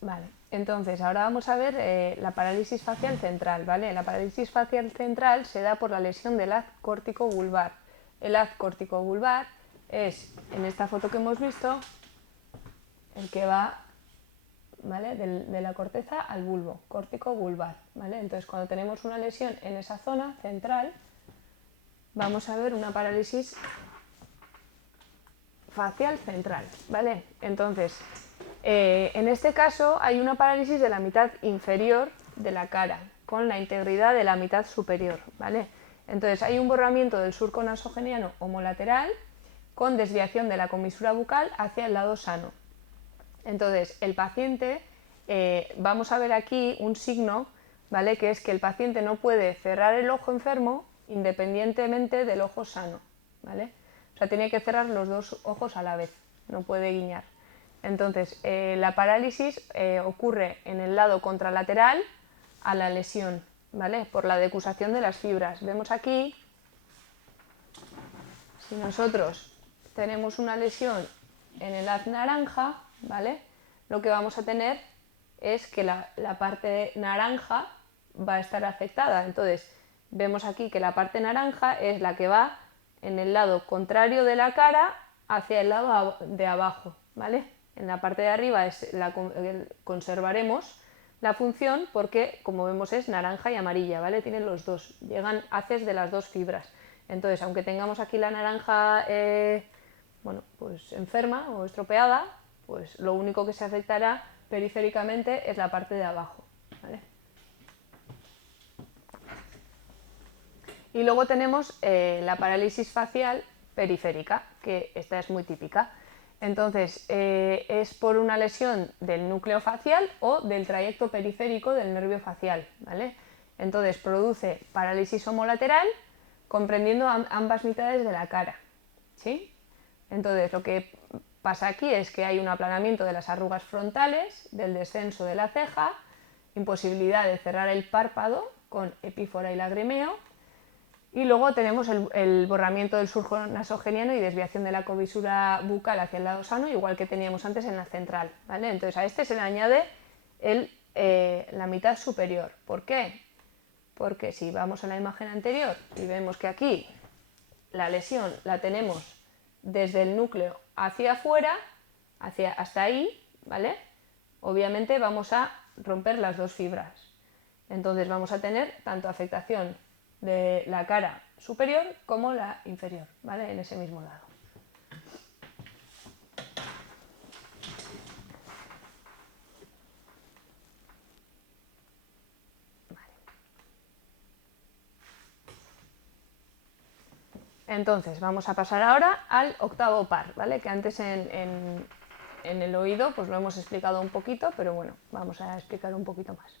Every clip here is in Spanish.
Vale, entonces ahora vamos a ver la parálisis facial central, ¿vale? La parálisis facial central se da por la lesión del haz córtico-vulvar. El haz córtico-vulvar es, en esta foto que hemos visto, el que va, ¿vale?, de la corteza al bulbo, córtico-vulvar, ¿vale? Entonces cuando tenemos una lesión en esa zona central, vamos a ver una parálisis facial central, ¿vale? Entonces, en este caso hay una parálisis de la mitad inferior de la cara, con la integridad de la mitad superior, ¿vale? Entonces hay un borramiento del surco nasogeniano homolateral con desviación de la comisura bucal hacia el lado sano. Entonces, el paciente, vamos a ver aquí un signo, ¿vale?, que es que el paciente no puede cerrar el ojo enfermo independientemente del ojo sano, ¿vale? O sea, tiene que cerrar los dos ojos a la vez, no puede guiñar. Entonces, la parálisis ocurre en el lado contralateral a la lesión, ¿vale?, por la decusación de las fibras. Vemos aquí, si nosotros tenemos una lesión en el haz naranja, ¿vale?, lo que vamos a tener es que la parte naranja va a estar afectada. Entonces, vemos aquí que la parte naranja es la que va en el lado contrario de la cara hacia el lado de abajo, ¿vale? En la parte de arriba conservaremos la función porque, como vemos, es naranja y amarilla, ¿vale? Tienen los dos, llegan haces de las dos fibras. Entonces, aunque tengamos aquí la naranja bueno, pues enferma o estropeada, pues lo único que se afectará periféricamente es la parte de abajo, ¿vale? Y luego tenemos la parálisis facial periférica, que esta es muy típica. Entonces, es por una lesión del núcleo facial o del trayecto periférico del nervio facial, ¿vale? Entonces, produce parálisis homolateral comprendiendo ambas mitades de la cara, ¿sí? Entonces, lo que pasa aquí es que hay un aplanamiento de las arrugas frontales, del descenso de la ceja, imposibilidad de cerrar el párpado con epífora y lagrimeo, y luego tenemos el borramiento del surco nasogeniano y desviación de la comisura bucal hacia el lado sano, igual que teníamos antes en la central, ¿vale? Entonces a este se le añade la mitad superior. ¿Por qué? Porque si vamos a la imagen anterior y vemos que aquí la lesión la tenemos desde el núcleo hacia afuera, hasta ahí, ¿vale? Obviamente vamos a romper las dos fibras. Entonces vamos a tener tanto afectación de la cara superior como la inferior, ¿vale?, en ese mismo lado. Entonces, vamos a pasar ahora al octavo par, ¿vale?, que antes en el oído pues lo hemos explicado un poquito, pero bueno, vamos a explicar un poquito más.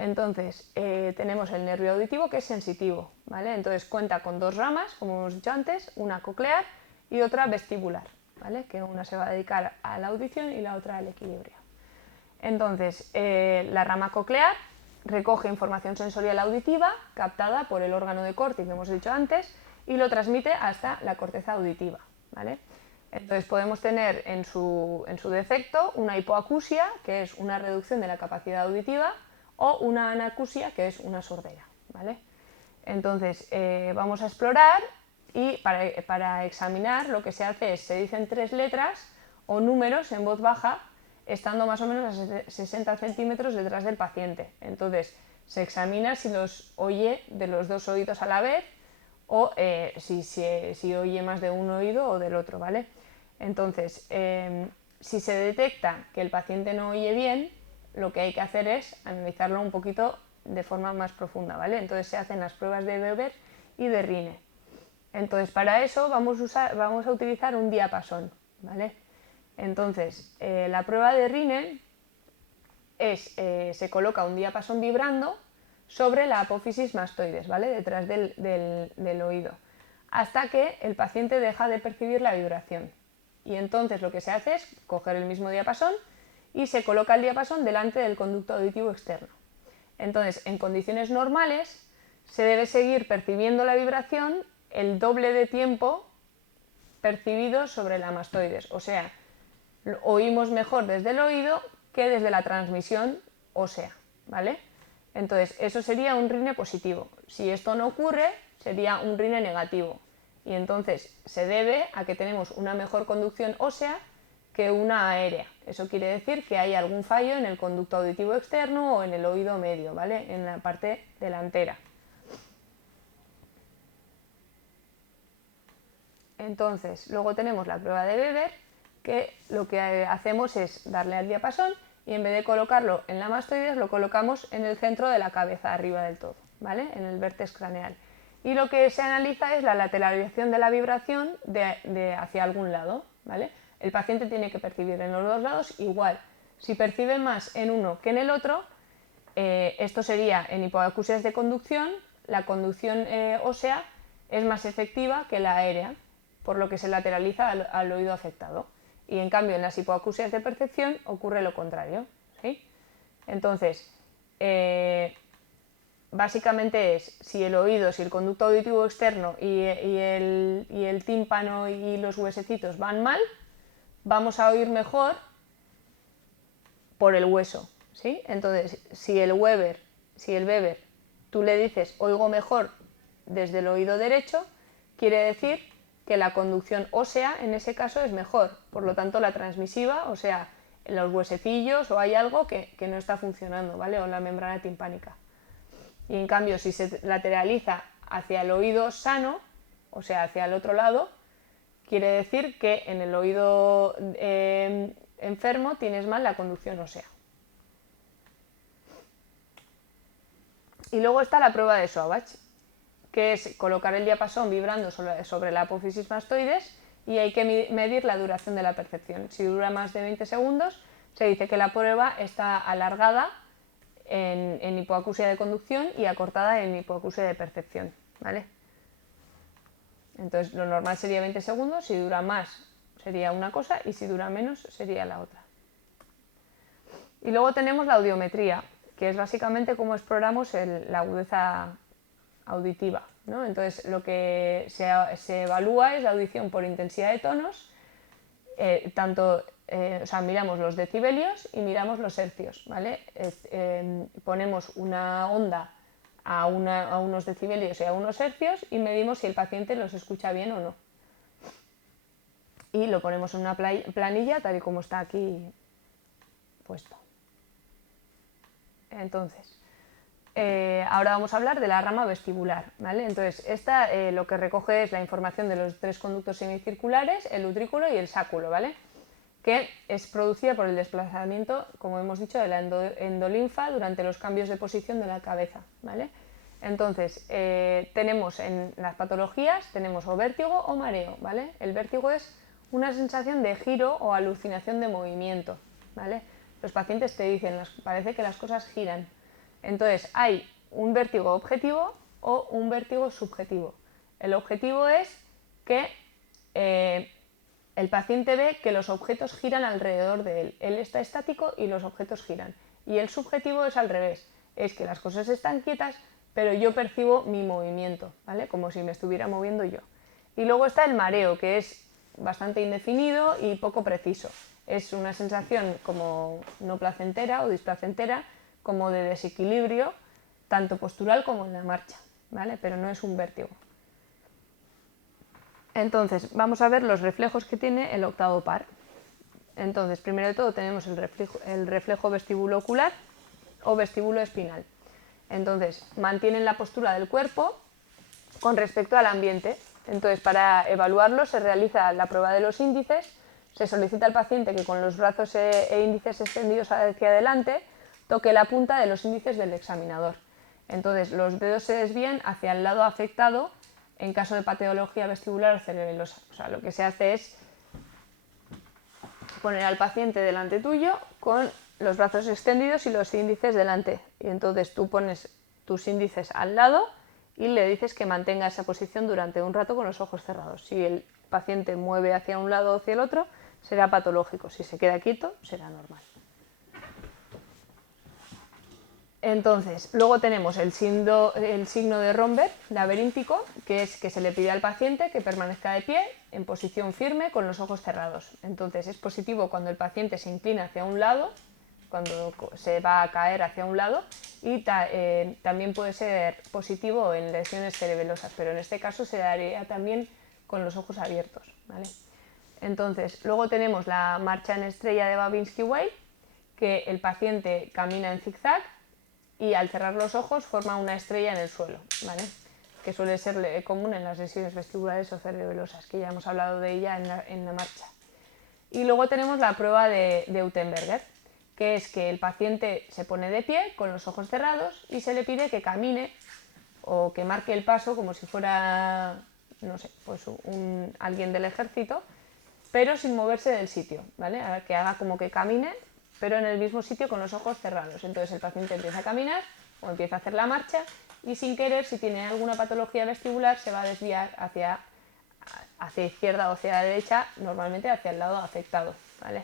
Entonces, tenemos el nervio auditivo, que es sensitivo, ¿vale? Entonces cuenta con dos ramas, como hemos dicho antes, una coclear y otra vestibular, ¿vale?, que una se va a dedicar a la audición y la otra al equilibrio. Entonces, la rama coclear recoge información sensorial auditiva captada por el órgano de Corti que hemos dicho antes y lo transmite hasta la corteza auditiva, ¿vale? Entonces podemos tener en su defecto una hipoacusia, que es una reducción de la capacidad auditiva, o una anacusia, que es una sordera, ¿vale? Entonces vamos a explorar y para examinar lo que se hace es, se dicen 3 letras o números en voz baja, estando más o menos a 60 centímetros detrás del paciente. Entonces se examina si los oye de los dos oídos a la vez o si oye más de un oído o del otro, ¿vale? Entonces, si se detecta que el paciente no oye bien, lo que hay que hacer es analizarlo un poquito de forma más profunda, ¿vale? Entonces se hacen las pruebas de Weber y de Rine. Entonces, para eso vamos a utilizar un diapasón, ¿vale? Entonces, la prueba de Rine se coloca un diapasón vibrando sobre la apófisis mastoides, ¿vale?, detrás del oído, hasta que el paciente deja de percibir la vibración. Y entonces lo que se hace es coger el mismo diapasón y se coloca el diapasón delante del conducto auditivo externo. Entonces, en condiciones normales, se debe seguir percibiendo la vibración el doble de tiempo percibido sobre la mastoides. O sea, oímos mejor desde el oído que desde la transmisión ósea, ¿vale? Entonces, eso sería un RINE positivo. Si esto no ocurre, sería un RINE negativo. Y entonces se debe a que tenemos una mejor conducción ósea que una aérea. Eso quiere decir que hay algún fallo en el conducto auditivo externo o en el oído medio, ¿vale? En la parte delantera. Entonces, luego tenemos la prueba de Weber, que lo que hacemos es darle al diapasón y en vez de colocarlo en la mastoides lo colocamos en el centro de la cabeza, arriba del todo, ¿vale? En el vértex craneal. Y lo que se analiza es la lateralización de la vibración hacia algún lado, ¿vale? El paciente tiene que percibir en los dos lados igual. Si percibe más en uno que en el otro, esto sería en hipoacusias de conducción, la conducción ósea es más efectiva que la aérea, por lo que se lateraliza al oído afectado. Y en cambio en las hipoacusias de percepción ocurre lo contrario, ¿sí? Entonces, básicamente es si el oído, si el conducto auditivo externo y el tímpano y los huesecitos van mal, vamos a oír mejor por el hueso, ¿sí? Entonces, si el Weber, tú le dices oigo mejor desde el oído derecho, quiere decir que la conducción ósea en ese caso es mejor, por lo tanto la transmisiva, o sea, los huesecillos o hay algo que no está funcionando, ¿vale? O la membrana timpánica. Y en cambio, si se lateraliza hacia el oído sano, o sea, hacia el otro lado, quiere decir que en el oído enfermo tienes mal la conducción ósea. Y luego está la prueba de Sauvage, que es colocar el diapasón vibrando sobre la apófisis mastoides y hay que medir la duración de la percepción. Si dura más de 20 segundos, se dice que la prueba está alargada en hipoacusia de conducción y acortada en hipoacusia de percepción, ¿vale? Entonces lo normal sería 20 segundos, si dura más sería una cosa y si dura menos sería la otra. Y luego tenemos la audiometría, que es básicamente cómo exploramos la agudeza auditiva, ¿no? Entonces lo que se evalúa es la audición por intensidad de tonos, o sea, miramos los decibelios y miramos los hercios, ¿vale? Ponemos una onda a unos decibelios y a unos hercios y medimos si el paciente los escucha bien o no. Y lo ponemos en una planilla tal y como está aquí puesto. Entonces, ahora vamos a hablar de la rama vestibular, ¿vale? Entonces, esta lo que recoge es la información de los tres conductos semicirculares, el utrículo y el sáculo, ¿vale? Que es producida por el desplazamiento, como hemos dicho, de la endolinfa durante los cambios de posición de la cabeza, ¿vale? Entonces, tenemos en las patologías, tenemos o vértigo o mareo, ¿vale? El vértigo es una sensación de giro o alucinación de movimiento, ¿vale? Los pacientes te dicen, parece que las cosas giran. Entonces, hay un vértigo objetivo o un vértigo subjetivo. El objetivo es que el paciente ve que los objetos giran alrededor de él. Él está estático y los objetos giran. Y el subjetivo es al revés. Es que las cosas están quietas, pero yo percibo mi movimiento, ¿vale? Como si me estuviera moviendo yo. Y luego está el mareo, que es bastante indefinido y poco preciso. Es una sensación como no placentera o displacentera, como de desequilibrio, tanto postural como en la marcha, ¿vale? Pero no es un vértigo. Entonces, vamos a ver los reflejos que tiene el octavo par. Entonces, primero de todo tenemos el reflejo vestíbulo ocular o vestíbulo espinal. Entonces, mantienen la postura del cuerpo con respecto al ambiente. Entonces, para evaluarlo se realiza la prueba de los índices, se solicita al paciente que con los brazos e índices extendidos hacia adelante toque la punta de los índices del examinador. Entonces, los dedos se desvían hacia el lado afectado en caso de patología vestibular o cerebelosa. O sea, lo que se hace es poner al paciente delante tuyo con los brazos extendidos y los índices delante. Y entonces tú pones tus índices al lado y le dices que mantenga esa posición durante un rato con los ojos cerrados. Si el paciente mueve hacia un lado o hacia el otro, será patológico. Si se queda quieto, será normal. Entonces, luego tenemos el signo de Romberg laberíntico, que es que se le pide al paciente que permanezca de pie en posición firme con los ojos cerrados. Entonces, es positivo cuando el paciente se inclina hacia un lado cuando se va a caer hacia un lado, y también puede ser positivo en lesiones cerebelosas, pero en este caso se daría también con los ojos abiertos, ¿vale? Entonces, luego tenemos la marcha en estrella de Babinski-Weil, que el paciente camina en zigzag y al cerrar los ojos forma una estrella en el suelo, ¿vale? Que suele ser común en las lesiones vestibulares o cerebelosas, que ya hemos hablado de ella en la marcha. Y luego tenemos la prueba de Utenberger, que es que el paciente se pone de pie con los ojos cerrados y se le pide que camine o que marque el paso como si fuera, no sé, pues alguien del ejército, pero sin moverse del sitio, ¿vale? Que haga como que camine, pero en el mismo sitio con los ojos cerrados. Entonces el paciente empieza a caminar o empieza a hacer la marcha y sin querer, si tiene alguna patología vestibular, se va a desviar hacia izquierda o hacia derecha, normalmente hacia el lado afectado, ¿vale?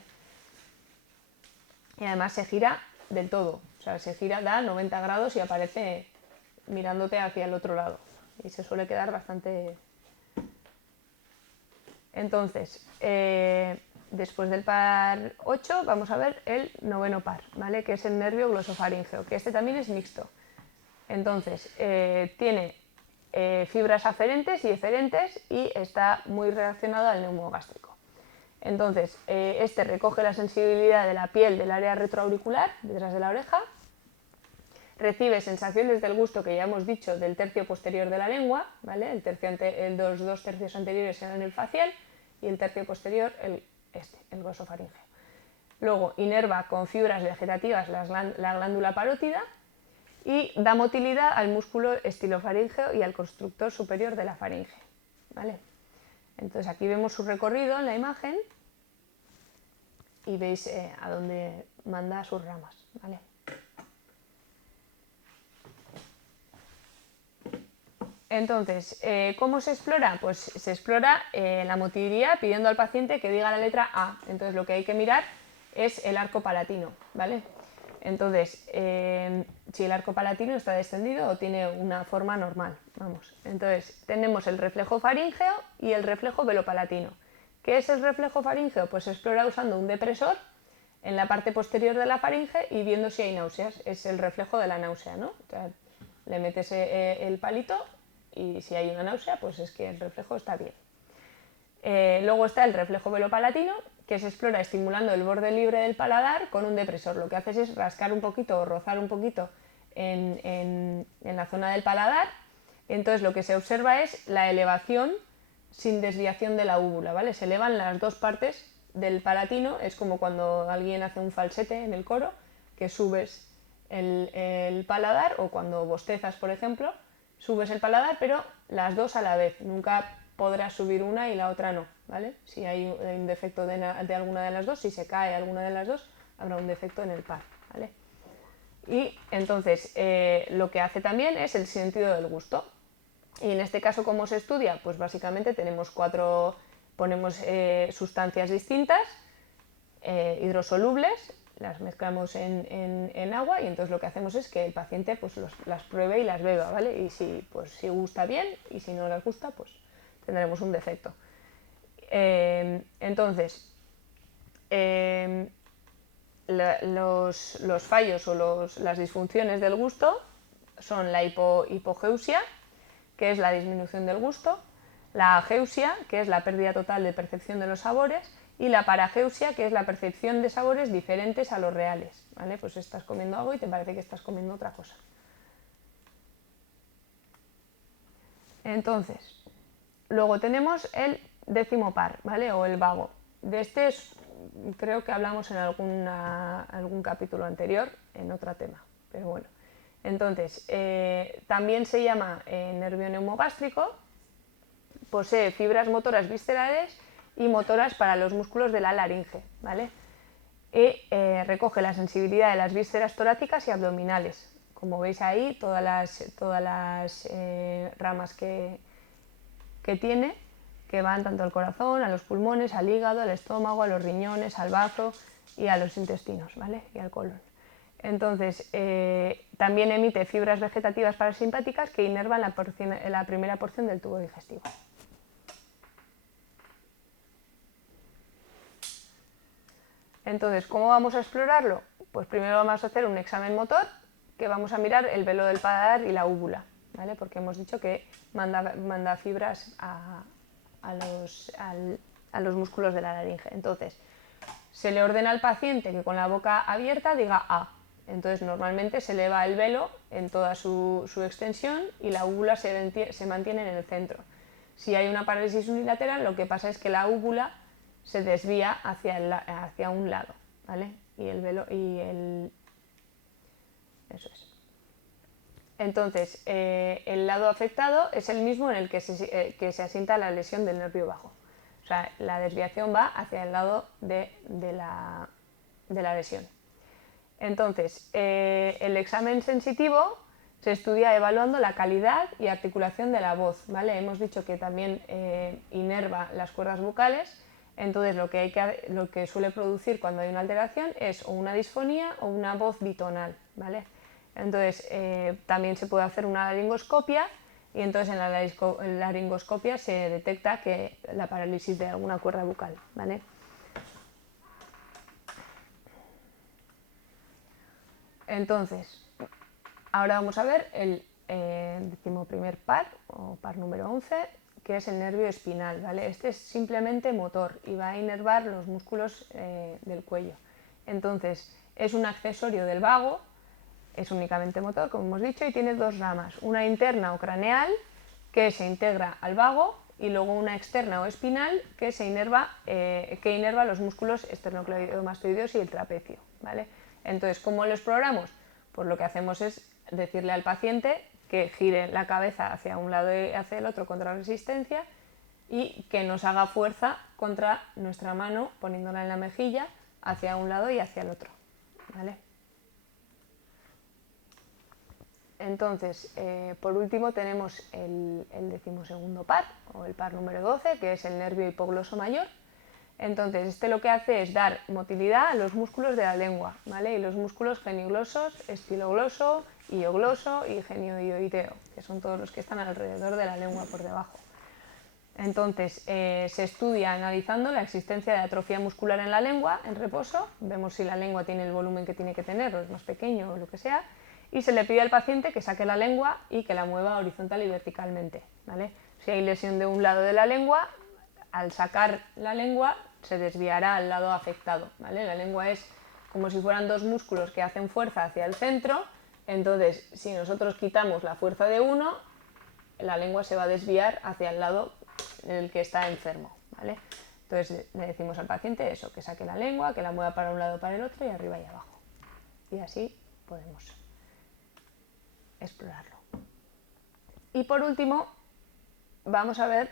Y además se gira del todo, o sea, se gira, da 90 grados y aparece mirándote hacia el otro lado. Y se suele quedar bastante... Entonces, después del par 8 vamos a ver el noveno par, ¿vale? Que es el nervio glosofaríngeo, que este también es mixto. Entonces, tiene fibras aferentes y eferentes y está muy relacionado al neumogástrico. Entonces, este recoge la sensibilidad de la piel del área retroauricular, detrás de la oreja, recibe sensaciones del gusto que ya hemos dicho del tercio posterior de la lengua, ¿vale? Los dos tercios anteriores eran el facial y el tercio posterior el glosofaríngeo. Luego inerva con fibras vegetativas la glándula parótida y da motilidad al músculo estilofaríngeo y al constructor superior de la faringe, ¿vale? Entonces aquí vemos su recorrido en la imagen y veis a dónde manda sus ramas, ¿vale? Entonces, ¿cómo se explora? Pues se explora la motilidad pidiendo al paciente que diga la letra A. Entonces lo que hay que mirar es el arco palatino, ¿vale? Entonces, si el arco palatino está descendido o tiene una forma normal, vamos. Entonces, tenemos el reflejo faríngeo y el reflejo velopalatino. ¿Qué es el reflejo faríngeo? Pues se explora usando un depresor en la parte posterior de la faringe y viendo si hay náuseas. Es el reflejo de la náusea, ¿no? O sea, le metes el palito y si hay una náusea, pues es que el reflejo está bien. Luego está el reflejo velopalatino, que se explora estimulando el borde libre del paladar con un depresor. Lo que haces es rascar un poquito o rozar un poquito en la zona del paladar. Entonces lo que se observa es la elevación sin desviación de la úvula, ¿vale? Se elevan las dos partes del palatino, es como cuando alguien hace un falsete en el coro, que subes el paladar, o cuando bostezas, por ejemplo, subes el paladar, pero las dos a la vez. Nunca podrás subir una y la otra no, ¿vale? Si hay un defecto de alguna de las dos, si se cae alguna de las dos, habrá un defecto en el par, ¿vale? Y entonces lo que hace también es el sentido del gusto. Y en este caso, ¿cómo se estudia? Pues básicamente ponemos sustancias distintas, hidrosolubles, las mezclamos en agua y entonces lo que hacemos es que el paciente pues las pruebe y las beba, ¿vale? Y si gusta bien y si no les gusta, pues tendremos un defecto. Entonces, los fallos o las disfunciones del gusto son la hipogeusia, que es la disminución del gusto, la ageusia, que es la pérdida total de percepción de los sabores, y la parageusia, que es la percepción de sabores diferentes a los reales, ¿vale? Pues estás comiendo algo y te parece que estás comiendo otra cosa. Entonces, luego tenemos el décimo par, ¿vale? O el vago. De este creo que hablamos en algún capítulo anterior, en otro tema, pero bueno. Entonces, también se llama nervio neumogástrico, posee fibras motoras viscerales y motoras para los músculos de la laringe, ¿vale? Y recoge la sensibilidad de las vísceras torácicas y abdominales. Como veis ahí, todas las ramas que tiene, que van tanto al corazón, a los pulmones, al hígado, al estómago, a los riñones, al bazo y a los intestinos, ¿vale? Y al colon. Entonces, también emite fibras vegetativas parasimpáticas que inervan la primera porción del tubo digestivo. Entonces, ¿cómo vamos a explorarlo? Pues primero vamos a hacer un examen motor, que vamos a mirar el velo del paladar y la úvula, ¿vale? Porque hemos dicho que manda fibras a los músculos de la laringe. Entonces, se le ordena al paciente que con la boca abierta diga A. Entonces, normalmente se eleva el velo en toda su extensión y la úvula se mantiene en el centro. Si hay una parálisis unilateral, lo que pasa es que la úvula se desvía hacia un lado, ¿vale? Y el velo eso es. Entonces, el lado afectado es el mismo en el que se asienta la lesión del nervio bajo. O sea, la desviación va hacia el lado de la lesión. Entonces, el examen sensitivo se estudia evaluando la calidad y articulación de la voz, ¿vale? Hemos dicho que también inerva las cuerdas vocales, entonces lo que suele producir cuando hay una alteración es o una disfonía o una voz bitonal, ¿vale? Entonces, también se puede hacer una laringoscopia y entonces en la laringoscopia se detecta que la parálisis de alguna cuerda vocal, ¿vale? Entonces, ahora vamos a ver el 11º par, o par número 11, que es el nervio espinal, ¿vale? Este es simplemente motor y va a inervar los músculos del cuello. Entonces, es un accesorio del vago, es únicamente motor, como hemos dicho, y tiene dos ramas, una interna o craneal, que se integra al vago, y luego una externa o espinal, que inerva los músculos esternocleidomastoideos y el trapecio, ¿vale? Entonces, ¿cómo lo exploramos? Pues lo que hacemos es decirle al paciente que gire la cabeza hacia un lado y hacia el otro contra resistencia y que nos haga fuerza contra nuestra mano poniéndola en la mejilla hacia un lado y hacia el otro, ¿vale? Entonces, por último tenemos el 12º par, o el par número 12, que es el nervio hipogloso mayor. Entonces, este lo que hace es dar motilidad a los músculos de la lengua, ¿vale? Y los músculos geniglosos, estilogloso, iogloso y genioideo, que son todos los que están alrededor de la lengua por debajo. Entonces, se estudia analizando la existencia de atrofia muscular en la lengua en reposo, vemos si la lengua tiene el volumen que tiene que tener o es más pequeño o lo que sea, y se le pide al paciente que saque la lengua y que la mueva horizontal y verticalmente, ¿vale? Si hay lesión de un lado de la lengua, al sacar la lengua se desviará al lado afectado, ¿vale? La lengua es como si fueran dos músculos que hacen fuerza hacia el centro, entonces si nosotros quitamos la fuerza de uno, la lengua se va a desviar hacia el lado en el que está enfermo, ¿vale? Entonces le decimos al paciente eso, que saque la lengua, que la mueva para un lado o para el otro y arriba y abajo. Y así podemos explorarlo. Y por último, vamos a ver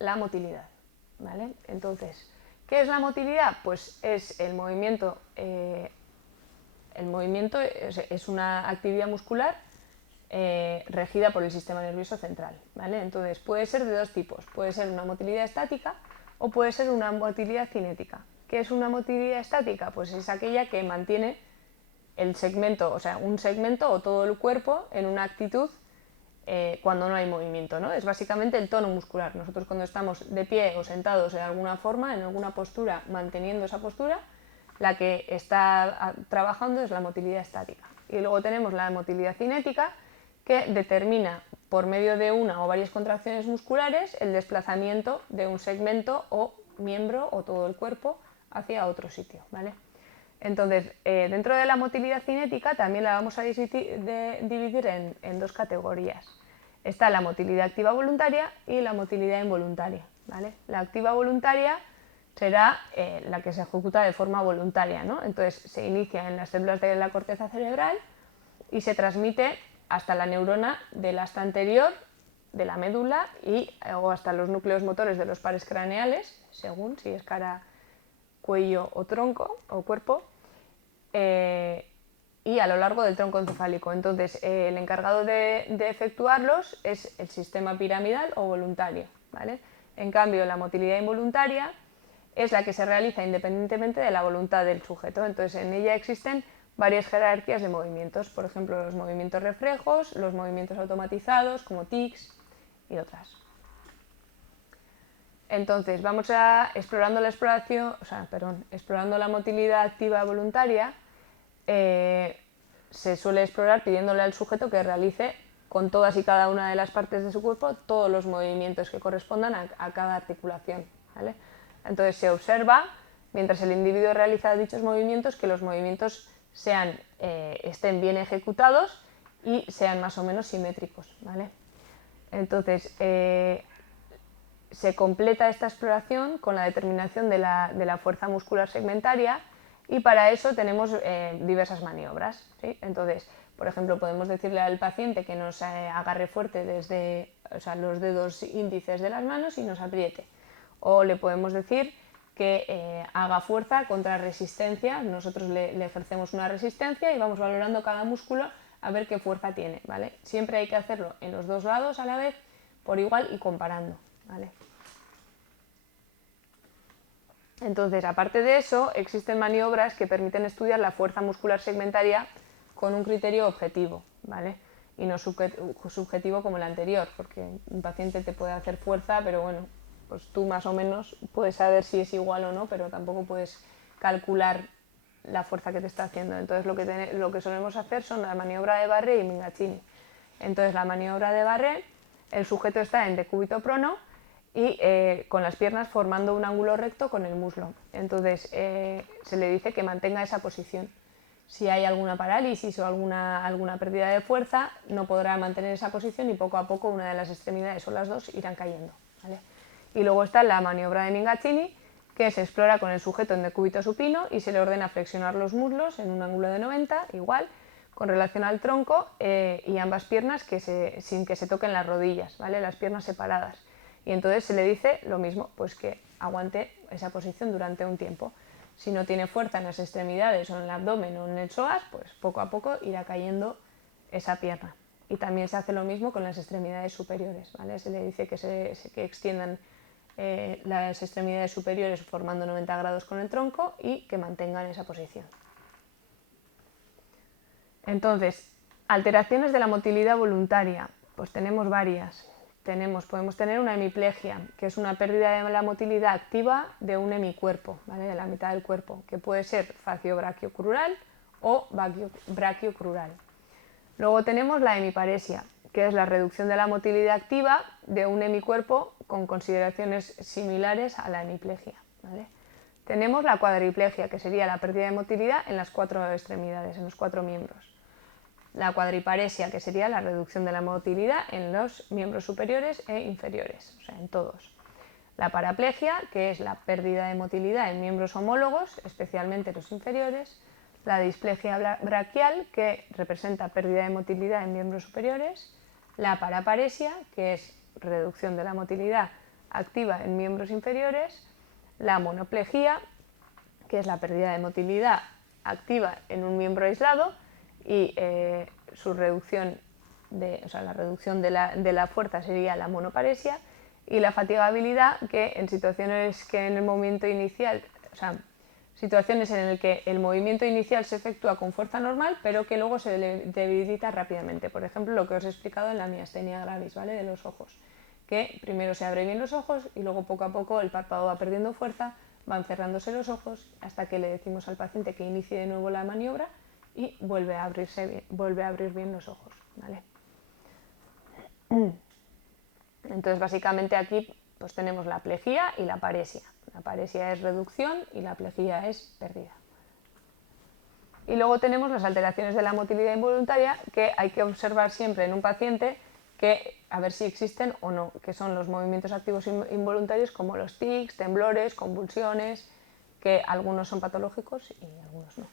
la motilidad, ¿vale? Entonces, ¿qué es la motilidad? Pues es el movimiento es una actividad muscular regida por el sistema nervioso central, ¿vale? Entonces puede ser de dos tipos, puede ser una motilidad estática o puede ser una motilidad cinética. ¿Qué es una motilidad estática? Pues es aquella que mantiene el segmento, o sea, un segmento o todo el cuerpo en una actitud cuando no hay movimiento, ¿no? Es básicamente el tono muscular. Nosotros cuando estamos de pie o sentados en alguna forma, en alguna postura, manteniendo esa postura, la que está trabajando es la motilidad estática. Y luego tenemos la motilidad cinética, que determina por medio de una o varias contracciones musculares el desplazamiento de un segmento o miembro o todo el cuerpo hacia otro sitio, ¿vale? Entonces, dentro de la motilidad cinética también la vamos a dividir en dos categorías. Está la motilidad activa voluntaria y la motilidad involuntaria, ¿vale? La activa voluntaria será la que se ejecuta de forma voluntaria, ¿no? Entonces se inicia en las células de la corteza cerebral y se transmite hasta la neurona del asta anterior de la médula o hasta los núcleos motores de los pares craneales, según si es cara, cuello o tronco o cuerpo, y a lo largo del tronco encefálico. Entonces, el encargado de efectuarlos es el sistema piramidal o voluntario, ¿vale? En cambio, la motilidad involuntaria es la que se realiza independientemente de la voluntad del sujeto. Entonces, en ella existen varias jerarquías de movimientos, por ejemplo, los movimientos reflejos, los movimientos automatizados como tics y otras. Entonces, vamos a explorando la motilidad activa voluntaria. se suele explorar pidiéndole al sujeto que realice con todas y cada una de las partes de su cuerpo todos los movimientos que correspondan a cada articulación, ¿vale? Entonces se observa, mientras el individuo realiza dichos movimientos, que los movimientos estén bien ejecutados y sean más o menos simétricos, ¿vale? Entonces se completa esta exploración con la determinación de la fuerza muscular segmentaria, y para eso tenemos diversas maniobras, ¿sí? Entonces, por ejemplo, podemos decirle al paciente que nos agarre fuerte desde los dedos índices de las manos y nos apriete. O le podemos decir que haga fuerza contra resistencia. Nosotros le ejercemos una resistencia y vamos valorando cada músculo a ver qué fuerza tiene, ¿vale? Siempre hay que hacerlo en los dos lados a la vez, por igual y comparando, ¿vale? Entonces, aparte de eso, existen maniobras que permiten estudiar la fuerza muscular segmentaria con un criterio objetivo, ¿vale? Y no subjetivo como el anterior, porque un paciente te puede hacer fuerza, pero bueno, pues tú más o menos puedes saber si es igual o no, pero tampoco puedes calcular la fuerza que te está haciendo. Entonces lo que solemos hacer son la maniobra de Barré y Mingazzini. Entonces la maniobra de Barré, el sujeto está en decúbito prono y con las piernas formando un ángulo recto con el muslo. Entonces se le dice que mantenga esa posición. Si hay alguna parálisis o alguna pérdida de fuerza, no podrá mantener esa posición y poco a poco una de las extremidades o las dos irán cayendo, ¿vale? Y luego está la maniobra de Mingazzini, que se explora con el sujeto en decúbito supino y se le ordena flexionar los muslos en un ángulo de 90, igual, con relación al tronco, y ambas piernas sin que se toquen las rodillas, ¿vale? Las piernas separadas. Y entonces se le dice lo mismo, pues que aguante esa posición durante un tiempo. Si no tiene fuerza en las extremidades o en el abdomen o en el psoas, pues poco a poco irá cayendo esa pierna. Y también se hace lo mismo con las extremidades superiores, ¿vale? Se le dice que extiendan las extremidades superiores formando 90 grados con el tronco y que mantengan esa posición. Entonces, alteraciones de la motilidad voluntaria, pues tenemos varias. Podemos tener una hemiplegia, que es una pérdida de la motilidad activa de un hemicuerpo, ¿vale? De la mitad del cuerpo, que puede ser facio-brachiocrural o brachiocrural. Luego tenemos la hemiparesia, que es la reducción de la motilidad activa de un hemicuerpo con consideraciones similares a la hemiplegia, ¿vale? Tenemos la cuadriplegia, que sería la pérdida de motilidad en las 4 extremidades, en los 4 miembros. La cuadriparesia, que sería la reducción de la motilidad en los miembros superiores e inferiores, o sea, en todos. La paraplegia, que es la pérdida de motilidad en miembros homólogos, especialmente los inferiores. La displegia braquial, que representa pérdida de motilidad en miembros superiores. La paraparesia, que es reducción de la motilidad activa en miembros inferiores. La monoplegia, que es la pérdida de motilidad activa en un miembro aislado y su reducción la reducción de la fuerza sería la monoparesia. Y la fatigabilidad, que en situaciones que en el movimiento inicial, situaciones en las que el movimiento inicial se efectúa con fuerza normal, pero que luego se debilita rápidamente. Por ejemplo, lo que os he explicado en la miastenia gravis, ¿vale? De los ojos, que primero se abren bien los ojos y luego poco a poco el párpado va perdiendo fuerza, van cerrándose los ojos hasta que le decimos al paciente que inicie de nuevo la maniobra y vuelve a abrir bien los ojos, ¿vale? Entonces, básicamente aquí pues tenemos la plejía y la paresia. La paresia es reducción y la plejía es pérdida. Y luego tenemos las alteraciones de la motilidad involuntaria, que hay que observar siempre en un paciente, a ver si existen o no, que son los movimientos activos involuntarios como los tics, temblores, convulsiones, que algunos son patológicos y algunos no.